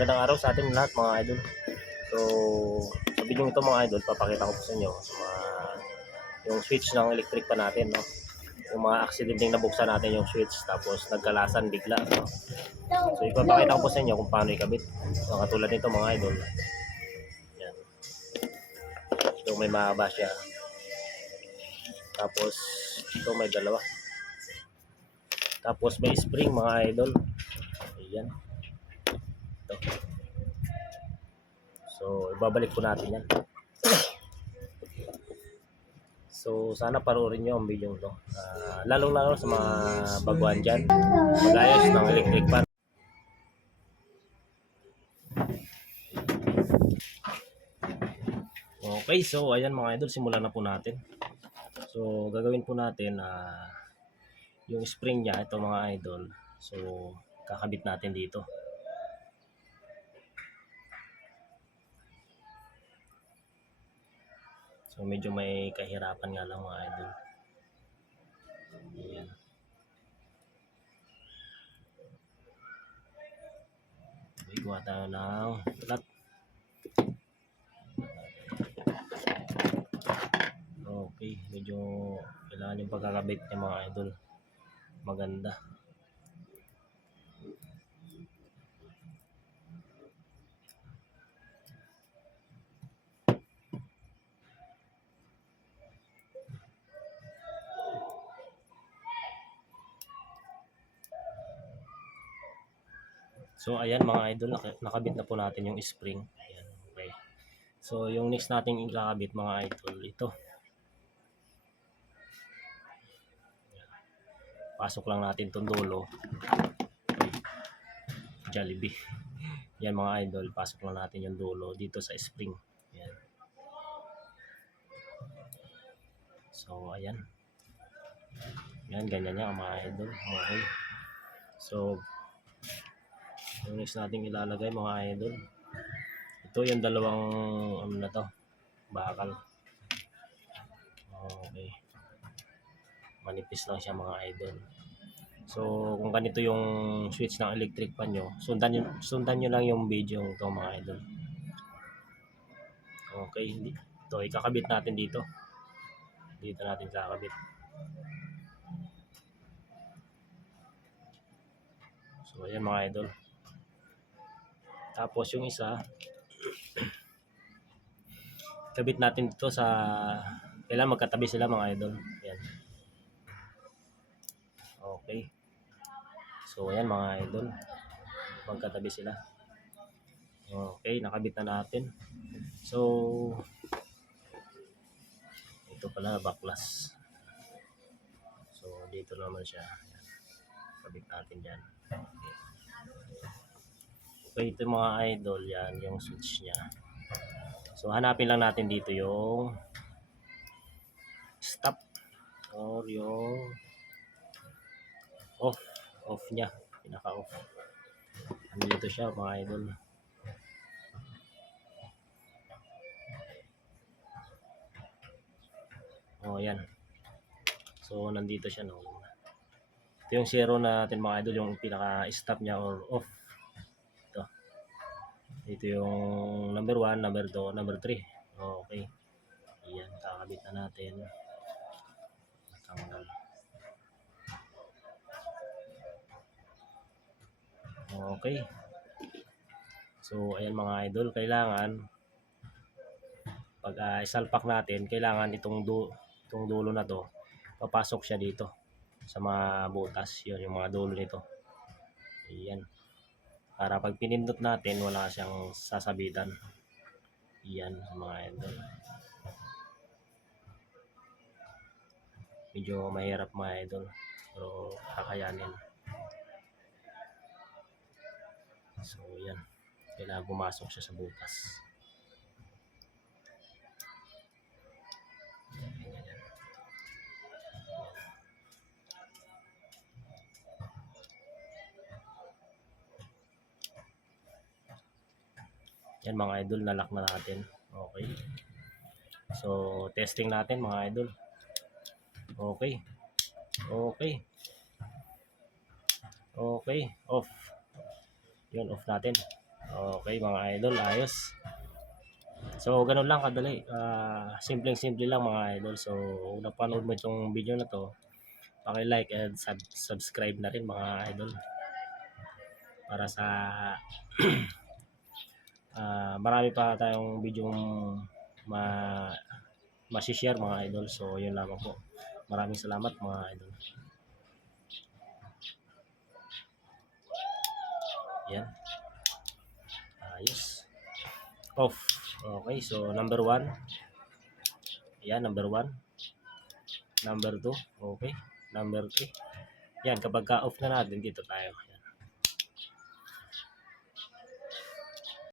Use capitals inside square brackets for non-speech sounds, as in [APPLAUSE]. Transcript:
magandang araw sa ating lahat mga idol. So, sa video ito mga idol, papakita ko po sa inyo mga, yung switch ng electric pa natin, no? Yung mga aksidenteng nabuksan natin yung switch tapos nagkalasan bigla, no? So, ipapakita ko po sa inyo kung paano ikabit. So, katulad nito mga idol. Yan. Ito may mahaba siya. Tapos, ito may dalawa. Tapos may spring mga idol. Ayan. So, ibabalik po natin yan. So, sana parurin nyo ang video to. Uh, lalong-lalo sa mga baguhan dyan. Mag-ayos ng electric fan. Okay, so ayan mga idol, simulan na po natin. So, gagawin po natin ah yung spring niya, ito mga idol. So, kakabit natin dito. So, medyo may kahirapan nga lang mga idol. Ayan. Ikuha tayo ng flat. Okay, medyo kailangan yung pagkakabit niya mga idol. Maganda. So ayan mga idol, naka- nakabit na po natin yung spring. Ayan, okay. So yung next nating ikakabit mga idol, ito. Pasok lang natin itong dulo. Jollibee. Yan mga idol, pasok lang natin yung dulo dito sa spring. Ayan. So ayan. Yan, ganyan yan mga idol. Okay. So, yung next natin ilalagay mga idol. Ito yung dalawang ano na to, bakal. Okay. Manipis lang siya mga idol. So, kung ganito yung switch ng electric pan nyo, sundan nyo, sundan nyo lang yung video to mga idol. Okay. Ito, ikakabit natin dito. Dito natin kakabit. So, ayan mga idol. Tapos yung isa, kabit natin dito sa, kailangan magkatabi sila mga idol. Yan. Okay. So, ayan mga idol. Magkatabi sila. Okay, nakabit na natin. So, ito pala baklas. So, dito naman siya. Ayan. Kabit natin dyan. Okay. Okay, ito mga idol, yan yung switch niya. So, hanapin lang natin dito yung stop or yung off. Off niya. Pinaka-off. Andito siya mga idol. Oh, yan. So, nandito siya no. Ito yung zero natin mga idol, yung pinaka-stop niya or off. Ito. Yung number 1, number 2, number 3. Okay. Yan, kakabit na natin. Natanggal. Okay. So, ayan mga idol, kailangan pag uh, isalpak natin, kailangan itong du itong dulo na to, papasok siya dito sa mga butas. Yun, yung mga dulo nito. Ayan. Para pag pinindot natin, wala siyang sasabitan. Yan, mga idol. Medyo mahirap mga idol. Pero kakayanin. So, yan. Kailangan pumasok siya sa butas. Yan mga idol, nalock na natin. Okay. So, testing natin mga idol. Okay. Okay. Okay. Off. Yun, off natin. Okay, mga idol, ayos. So, ganun lang kadali. Ah, simpleng-simple lang mga idol. So, kung napanood mo itong video na to, paki-like and sub- subscribe na rin mga idol. Para sa [CLEARS THROAT] ah, marami pa tayong video ma ma-share mga idol. So, yun lamang po. Maraming salamat mga idol. Yan. Ayos. Off. Okay, so number 1. Yan, number 1. Number 2. Okay. Number 3. Yan, kapag ka off na natin, dito tayo.